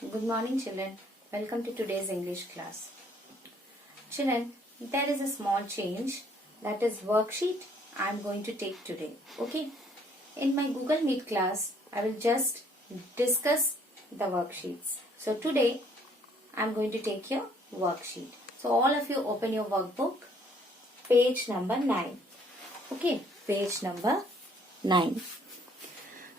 Good morning, children. Welcome to today's English class. Children, there is a small change, that is worksheet I am going to take today. Okay? In my Google Meet class, I will just discuss the worksheets. So today, I am going to take your worksheet. So all of you open your workbook, page number 9. Okay, page number 9.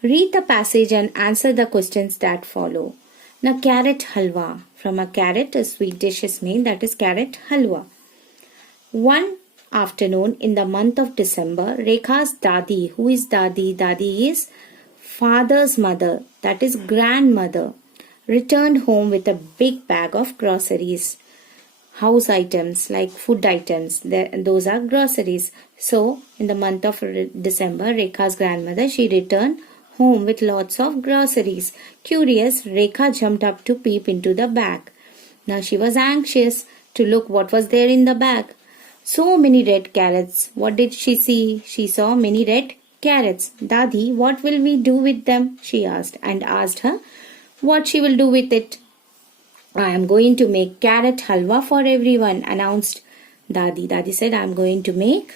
Read the passage and answer the questions that follow. Now, carrot halwa. From a carrot, a sweet dish is made, that is carrot halwa. One afternoon in the month of December, Rekha's Dadi, who is Dadi? Dadi is father's mother, that is grandmother, returned home with a big bag of groceries. House items like food items, those are groceries. So, in the month of December, Rekha's grandmother, she returned home with lots of groceries. Curious, Rekha jumped up to peep into the bag. Now she was anxious to look what was there in the bag. So many red carrots. What did she see? She saw many red carrots. Dadi, what will we do with them? She asked, and asked her what she will do with it. I am going to make carrot halwa for everyone, announced Dadi. Dadi said, I am going to make,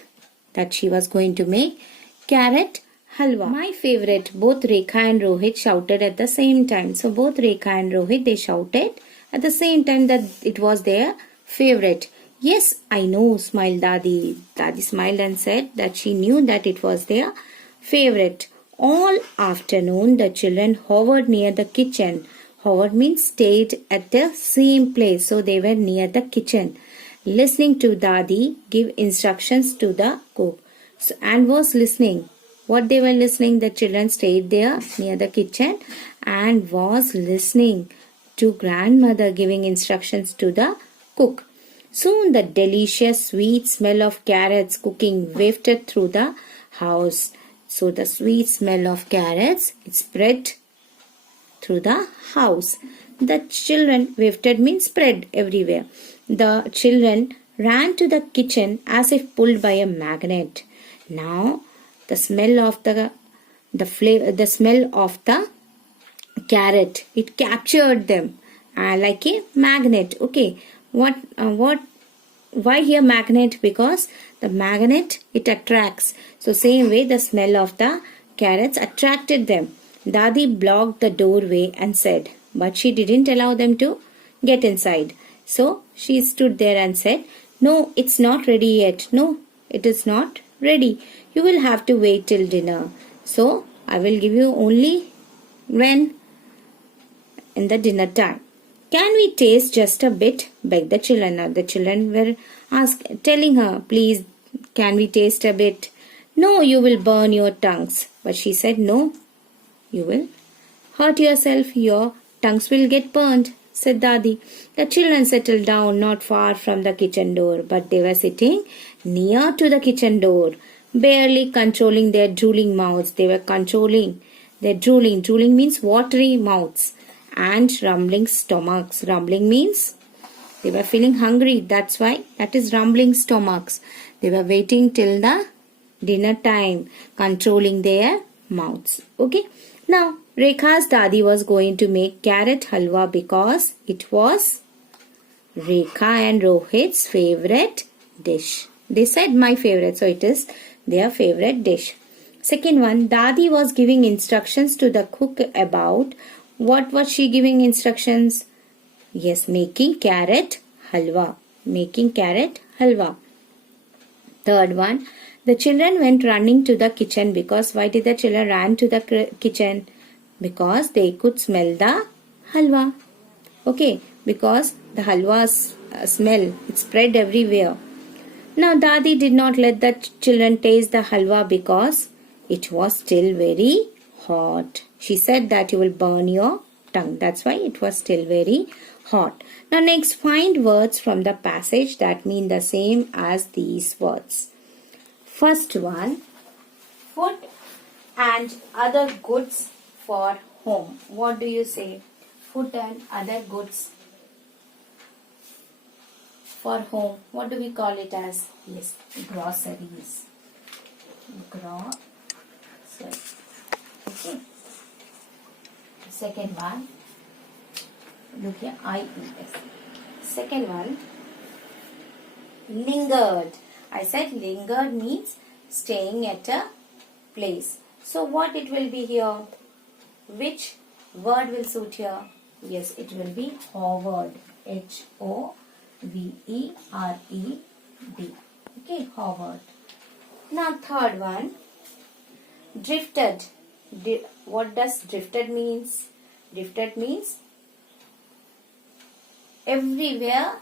that she was going to make carrot halwa. My favorite, both Rekha and Rohit shouted at the same time. So both Rekha and Rohit, they shouted at the same time that it was their favorite. Yes, I know, smiled Dadi. Dadi smiled and said that she knew that it was their favorite. All afternoon, the children hovered near the kitchen. Hovered means stayed at the same place. So they were near the kitchen, listening to Dadi give instructions to the cook. So, and was listening. What they were listening, the children stayed there near the kitchen and was listening to grandmother giving instructions to the cook. Soon the delicious sweet smell of carrots cooking wafted through the house. So the sweet smell of carrots, it spread through the house. The children, wafted means spread everywhere. The children ran to the kitchen as if pulled by a magnet. Now the smell of the smell of the carrot, it captured them like a magnet. Okay, why here magnet? Because the magnet, it attracts. So same way the smell of the carrots attracted them. Dadi blocked the doorway and said, but she didn't allow them to get inside. So she stood there and said, no, it's not ready yet. No, it is not ready. You will have to wait till dinner. So I will give you only when? In the dinner time. Can we taste just a bit? Begged the children. Now the children were telling her, please, can we taste a bit? No, you will burn your tongues. But she said, no, you will hurt yourself. Your tongues will get burned, said Dadi. The children settled down not far from the kitchen door, but they were sitting near to the kitchen door, barely controlling their drooling mouths. They were controlling their drooling. Drooling means watery mouths. And rumbling stomachs. Rumbling means they were feeling hungry. That's why that is rumbling stomachs. They were waiting till the dinner time, controlling their mouths. Okay. Now, Rekha's Dadi was going to make carrot halwa because it was Rekha and Rohit's favorite dish. They said my favorite, so it is their favorite dish. Second one, Dadi was giving instructions to the cook about what was she giving instructions? Yes, making carrot halwa. Making carrot halwa. Third one, the children went running to the kitchen because why did the children run to the kitchen? Because they could smell the halwa. Okay, because the halwa smell, it spread everywhere. Now Dadi did not let the children taste the halwa because it was still very hot. She said that you will burn your tongue. That's why it was still very hot. Now next, find words from the passage that mean the same as these words. First one, food and other goods for home. What do you say? Food and other goods for home. What do we call it as? Yes, groceries. Groceries. Okay. Second one, Look here, IES. Second one, lingered. I said lingered means staying at a place. So what it will be here? Which word will suit here? Yes, it will be hovered. H-O-V-E-R-E-D. Okay, hovered. Now third one, drifted. What does drifted means? Drifted means everywhere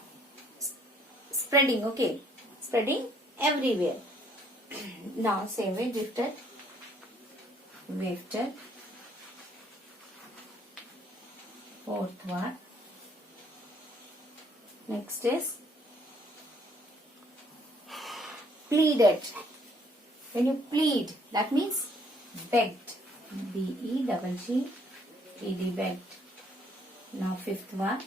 spreading. Okay, spreading everywhere. Now same way, drifted, wafted. Fourth one. Next is pleaded. When you plead, that means begged. B-E-G-G-E-D, begged. Now fifth one.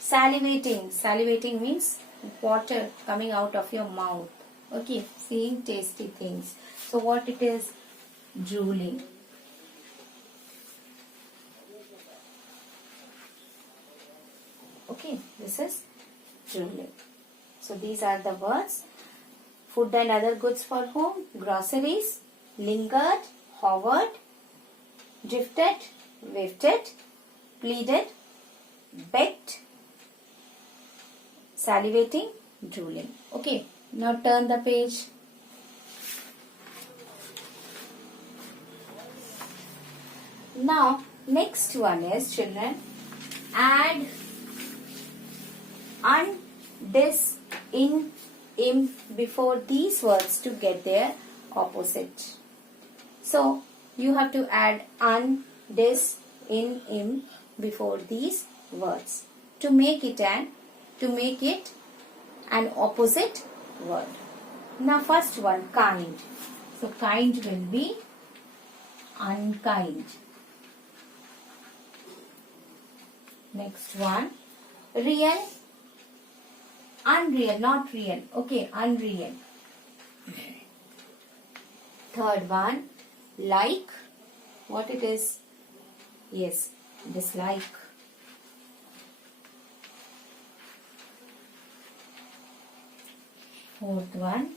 Salivating. Salivating means water coming out of your mouth. Okay, seeing tasty things. So what it is? Drooling. Okay, this is drooling. So these are the words. Food and other goods for home, groceries, lingered, hovered, drifted, wafted, pleaded, begged, salivating, drooling. Okay, now turn the page. Now, next one is, children, add un, dis, in, im before these words to get their opposite. So, you have to add un, dis, in, im before these words to make it an opposite word. Now, first one, kind. So, kind will be unkind. Next one, real, unreal, not real. Okay, unreal. Third one, like. What it is? Yes, dislike. Fourth one,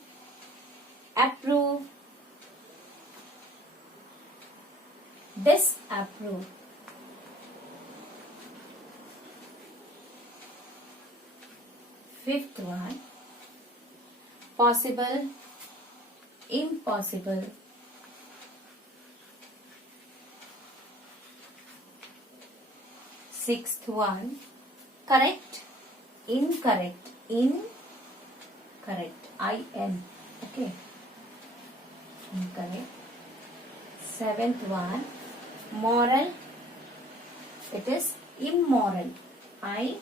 approve, disapprove. Fifth one, possible, impossible. Sixth one, correct, incorrect, incorrect, I-N, okay, incorrect. Seventh one, moral, it is immoral, I-M-M-O-R-A-L,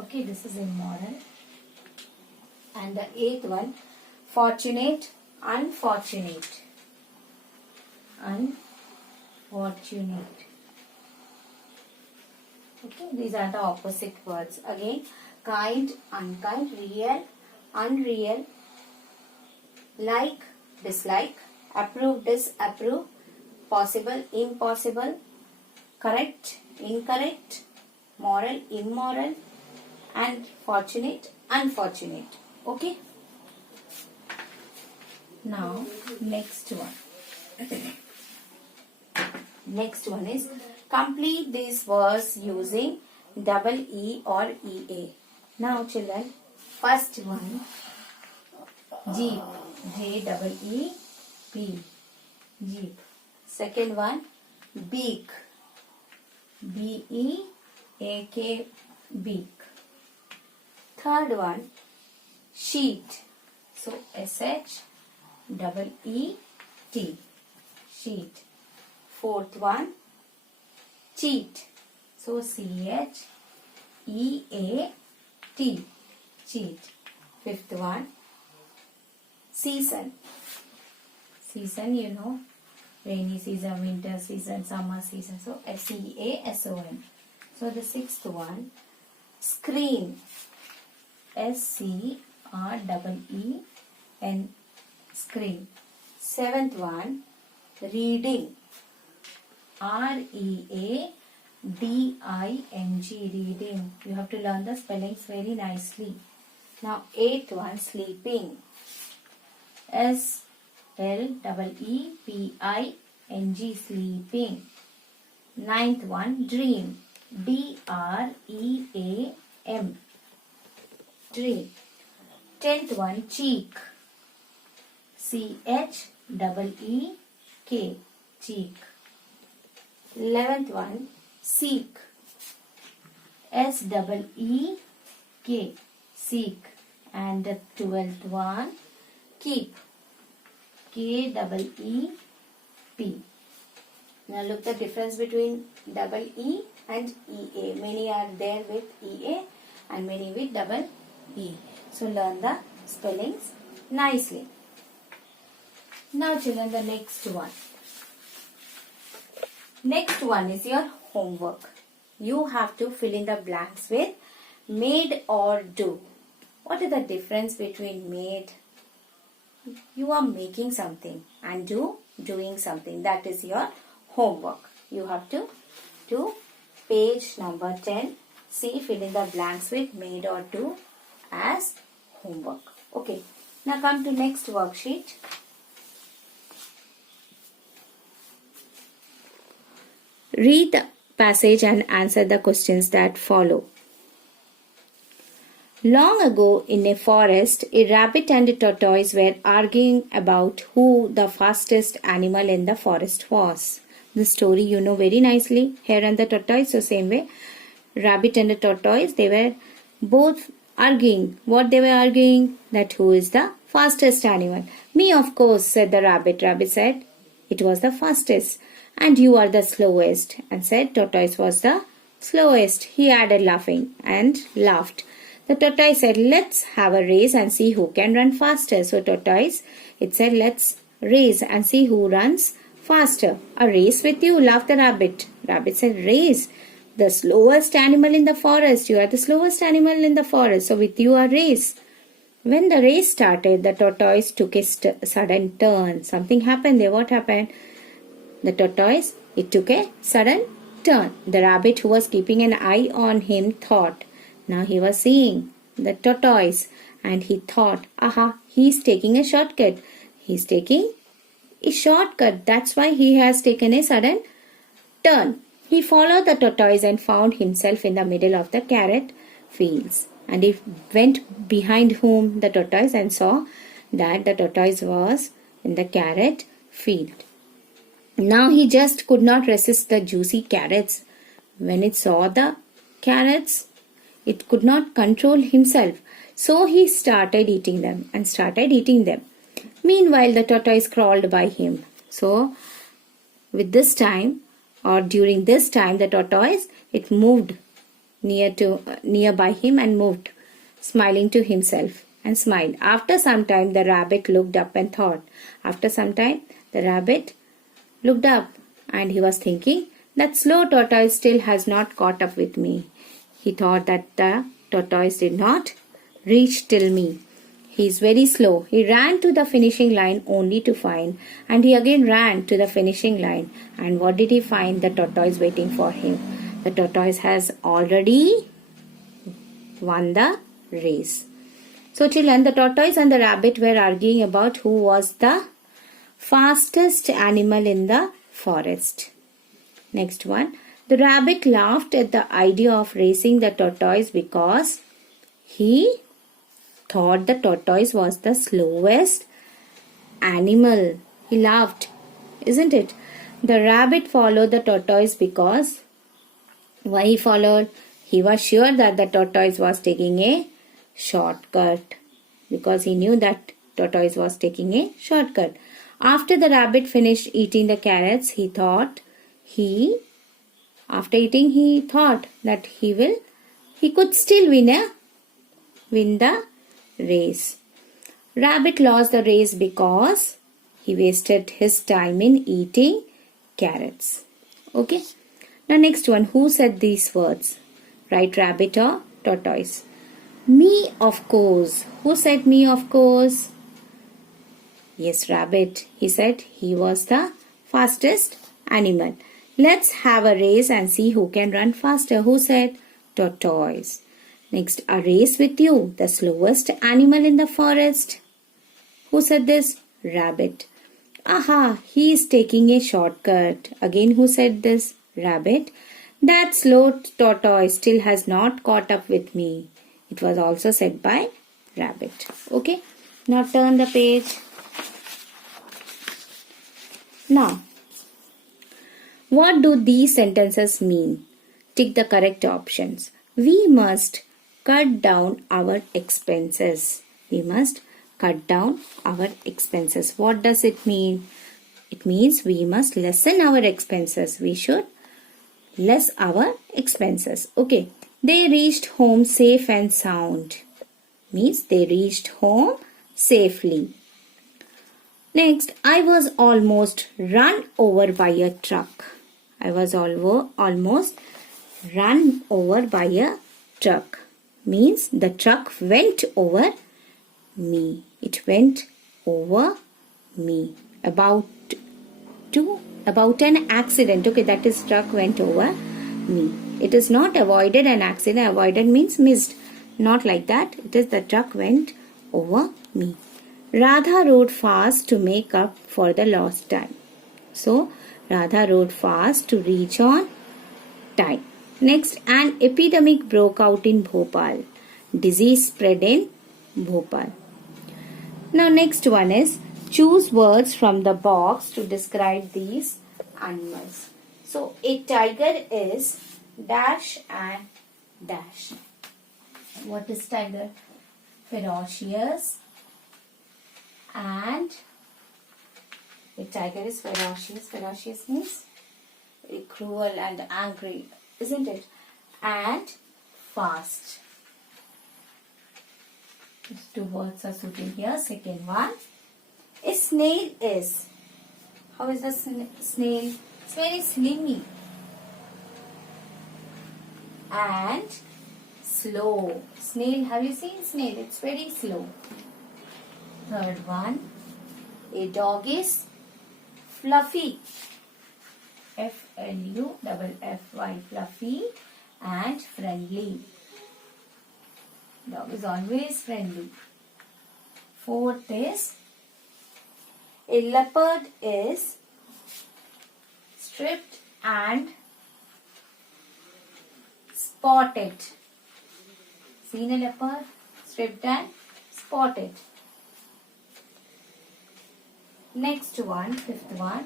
okay, this is immoral. And the eighth one, fortunate, unfortunate, unfortunate. Okay, these are the opposite words. Again, kind, unkind, real, unreal, like, dislike, approve, disapprove, possible, impossible, correct, incorrect, moral, immoral, and fortunate, unfortunate. Okay. Now, next one. Next one is complete these words using double E or EA. Now, children, first one, Jeep, J-E-E-P, Jeep. Second one, beak, B-E-A-K, beak. Third one, sheet, so S-H-E-E-T, sheet. Fourth one, cheat, so C-H-E-A-T, cheat. Fifth one, season, season, you know, rainy season, winter season, summer season, so S-E-A-S-O-N. So the sixth one, screen, S-C-R-E-E-N, screen. Seventh one, reading, R-E-A-D-I-N-G, reading. You have to learn the spellings very nicely. Now, eighth one, sleeping. S-L-E-E-P-I-N-G, sleeping. Ninth one, dream. D-R-E-A-M, dream. Tenth one, cheek. C-H-E-E-K, cheek. 11th one, seek. S-E-E-K, seek. And the 12th one, keep. K-E-E-P. Now look the difference between double E and E-A. Many are there with E-A and many with double E. So learn the spellings nicely. Now children, the next one. Next one is your homework. You have to fill in the blanks with made or do. What is the difference between made? You are making something, and do, doing something. That is your homework. You have to do page number 10. See, fill in the blanks with made or do as homework. Okay. Now come to next worksheet. Read the passage and answer the questions that follow. Long ago in a forest, a rabbit and a tortoise were arguing about who the fastest animal in the forest was. The story you know very nicely. Hare and the tortoise, so same way. Rabbit and a tortoise, they were both arguing. What they were arguing? That who is the fastest animal. Me, of course, said the rabbit. Rabbit said it was the fastest. And you are the slowest. And said tortoise was the slowest. He added laughing and laughed. The tortoise said, let's have a race and see who can run faster. So tortoise, it said, let's race and see who runs faster. A race with you, laughed the rabbit. Rabbit said, race. The slowest animal in the forest. You are the slowest animal in the forest. So with you a race. When the race started, the tortoise took a sudden turn. Something happened there. What happened? The tortoise, it took a sudden turn. The rabbit, who was keeping an eye on him, thought. Now he was seeing the tortoise and he thought, aha, he's taking a shortcut. He's taking a shortcut. That's why he has taken a sudden turn. He followed the tortoise and found himself in the middle of the carrot fields. And he went behind whom? The tortoise, and saw that the tortoise was in the carrot field. Now he just could not resist the juicy carrots. When it saw the carrots, it could not control himself. So he started eating them and started eating them. Meanwhile, the tortoise crawled by him. So, with this time, or during this time, the tortoise, it moved nearby him and moved, smiling to himself and smiled. After some time, the rabbit looked up and thought. After some time, the rabbit looked up and he was thinking, that slow tortoise still has not caught up with me. He thought that the tortoise did not reach till me. He is very slow. He ran to the finishing line only to find, and he again ran to the finishing line. And what did he find? The tortoise waiting for him. The tortoise has already won the race. So children, the tortoise and the rabbit were arguing about who was the fastest animal in the forest. Next one. The rabbit laughed at the idea of racing the tortoise because he thought the tortoise was the slowest animal. He laughed, isn't it? The rabbit followed the tortoise because why he followed? He was sure that the tortoise was taking a shortcut, because he knew that tortoise was taking a shortcut. After the rabbit finished eating the carrots, he thought that he could still win the race. Rabbit lost the race because he wasted his time in eating carrots. Okay. Now next one. Who said these words? Right, rabbit or tortoise? Me, of course. Who said me, of course? Yes, rabbit. He said he was the fastest animal. Let's have a race and see who can run faster. Who said? Tortoise. Next, a race with you, the slowest animal in the forest. Who said this? Rabbit. Aha, he is taking a shortcut. Again, who said this? Rabbit. That slow tortoise still has not caught up with me. It was also said by Rabbit. Okay, now turn the page. Now, what do these sentences mean? Tick the correct options. We must cut down our expenses. We must cut down our expenses. What does it mean? It means we must lessen our expenses. We should less our expenses. Okay. They reached home safe and sound. Means they reached home safely. Next, I was almost run over by a truck. I was almost run over by a truck. Means the truck went over me. It went over me. About an accident. Okay, that is truck went over me. It is not avoided an accident. Avoided means missed. Not like that. It is the truck went over me. Radha rode fast to make up for the lost time. So, Radha rode fast to reach on time. Next, an epidemic broke out in Bhopal. Disease spread in Bhopal. Now, next one is choose words from the box to describe these animals. So, a tiger is dash and dash. What is tiger? Ferocious. And a tiger is ferocious. Ferocious means very cruel and angry, isn't it? And fast. These two words are suited here. Second one. A snail is. How is the snail? It's very slimy. And slow. Snail, have you seen snail? It's very slow. Third one, a dog is fluffy. F-L-U-F-F-Y, fluffy and friendly. Dog is always friendly. Fourth is, a leopard is stripped and spotted. Seen a leopard? Stripped and spotted. Next one, fifth one.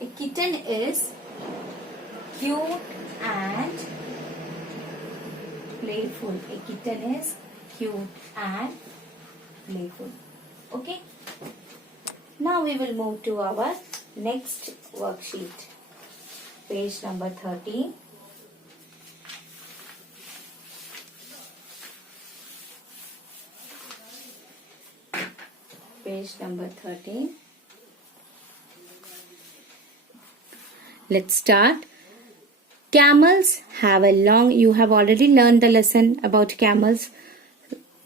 A kitten is cute and playful. A kitten is cute and playful. Okay. Now we will move to our next worksheet. Page number 13. Page number 13. Let's start. Camels have a long, you have already learned the lesson about camels.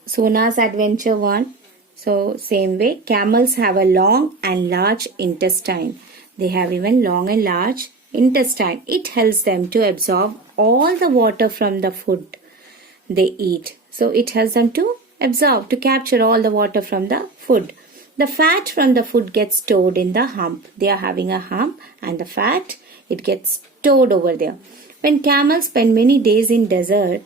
Sona's Adventure 1. So same way, camels have a long and large intestine. They have even long and large intestine. It helps them to absorb all the water from the food they eat. So it helps them to absorb, to capture all the water from the food. The fat from the food gets stored in the hump. They are having a hump and the fat, it gets stored over there. When camels spend many days in desert,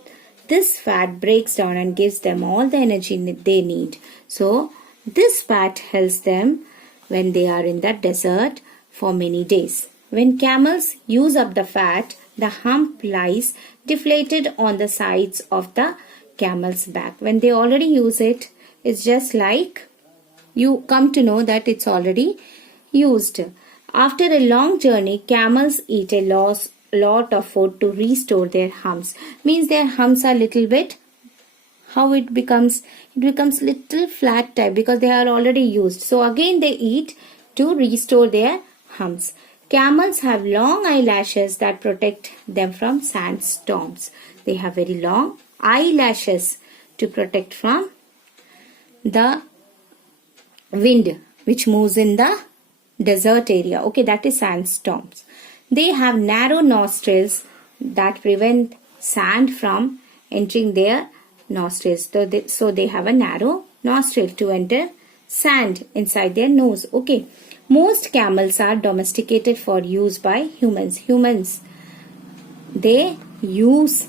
this fat breaks down and gives them all the energy they need. So, this fat helps them when they are in the desert for many days. When camels use up the fat, the hump lies deflated on the sides of the camel's back. When they already use it, it's just like you come to know that it's already used. After a long journey, camels eat a lot of food to restore their humps. Means their humps are little bit, how it becomes little flat type because they are already used. So again they eat to restore their humps. Camels have long eyelashes that protect them from sandstorms. They have very long eyelashes to protect from the wind which moves in the desert area. Okay, that is sandstorms. They have narrow nostrils that prevent sand from entering their nostrils. So they have a narrow nostril to enter sand inside their nose. Okay. Most camels are domesticated for use by humans. They use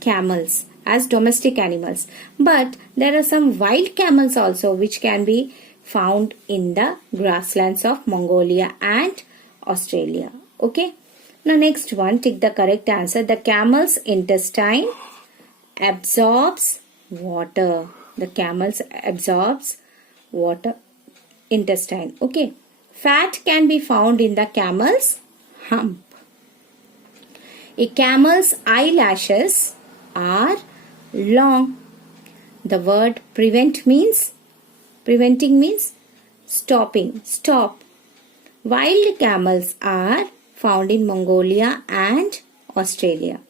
camels as domestic animals. But there are some wild camels also which can be found in the grasslands of Mongolia and Australia. Okay. Now next one, take the correct answer. The camel's intestine absorbs water. The camels absorbs water intestine. Okay. Fat can be found in the camel's hump. A camel's eyelashes are long. The word preventing means stopping, stop. Wild camels are found in Mongolia and Australia.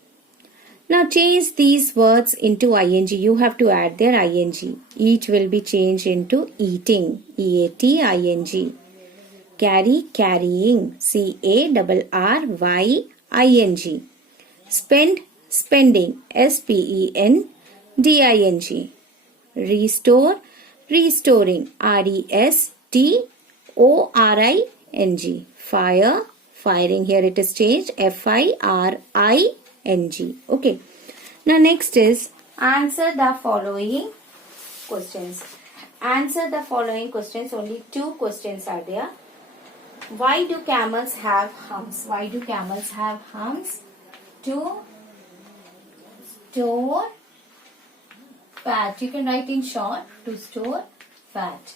Now change these words into ing. You have to add their ing. Each will be changed into eating, eating. Carry, carrying, carrying. Spend, spending, spending. Restore, restoring, restoring. Fire, firing. Here it is changed, firing. Okay. Now next is answer the following questions. Answer the following questions. Only 2 questions are there. Why do camels have humps? Why do camels have humps? To store fat. You can write in short, to store fat.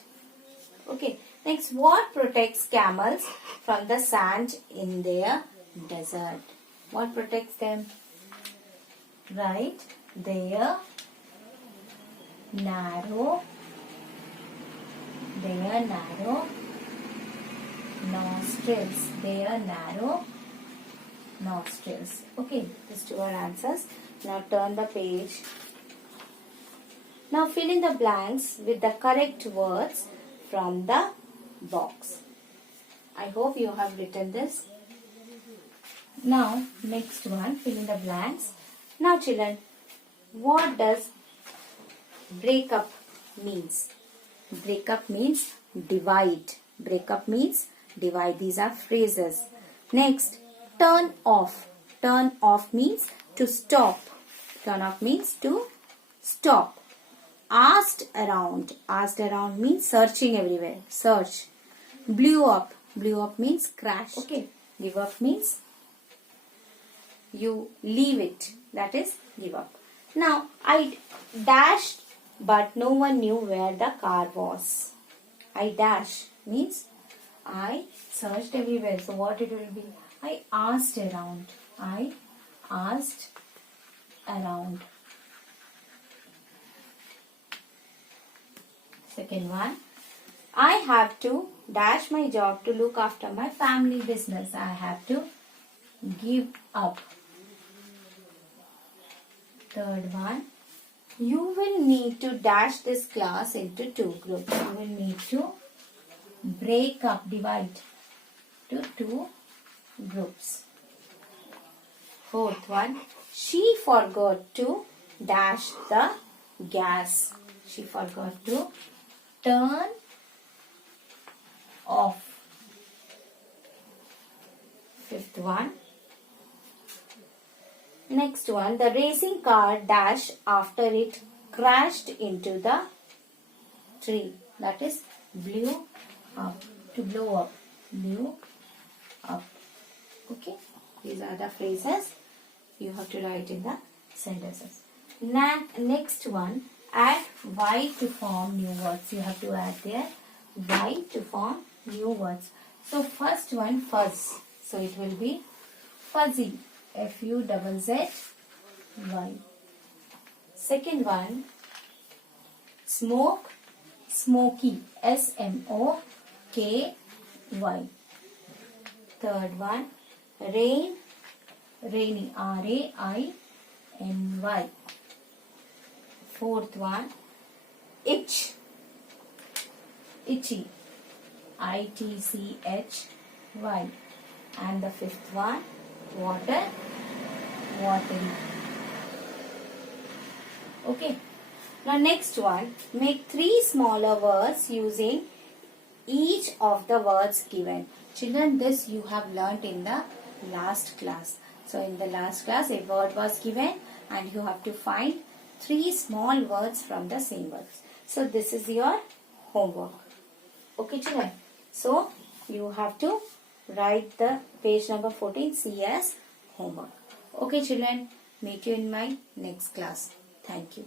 Okay. Next, what protects camels from the sand in their desert? What protects them? Right, their narrow nostrils. Their narrow nostrils. Okay, these 2 are answers. Now turn the page. Now fill in the blanks with the correct words from the box. I hope you have written this. Now next one, fill in the blanks. Now children, what does break up means? Break up means divide. Break up means divide. These are phrases. Next, turn off. Turn off means to stop. Turn off means to stop. Asked around. Asked around means searching everywhere. Search. Blew up. Blew up means crash. Okay. Give up means you leave it. That is give up. Now I dashed but no one knew where the car was. I dash means I searched everywhere. So what it will be? I asked around. I asked around. Second one. I have to dash my job to look after my family business. I have to give up. Third one. You will need to dash this class into 2 groups. You will need to break up, divide to 2 groups. Fourth one. She forgot to dash the gas. She forgot to turn off. Fifth one. Next one, the racing car dashed after it crashed into the tree. That is blew up. To blow up. Blew up. Okay. These are the phrases you have to write in the sentences. Next one, add Y to form new words. You have to add there Y to form new words. So first one, fuzz. So it will be fuzzy. F-U-Z-Z-Y. Second one, smoke, smoky. S-M-O-K-Y. Third one, rain, rainy. R-A-I-N-Y. Fourth one, itch, itchy. I-T-C-H-Y. And the fifth one, water, watery. Okay. Now next one, make 3 smaller words using each of the words given. Children, this you have learnt in the last class. So in the last class a word was given and you have to find 3 small words from the same words. So this is your homework. Okay children. So you have to write the page number 14 C as homework. Okay children, meet you in my next class. Thank you.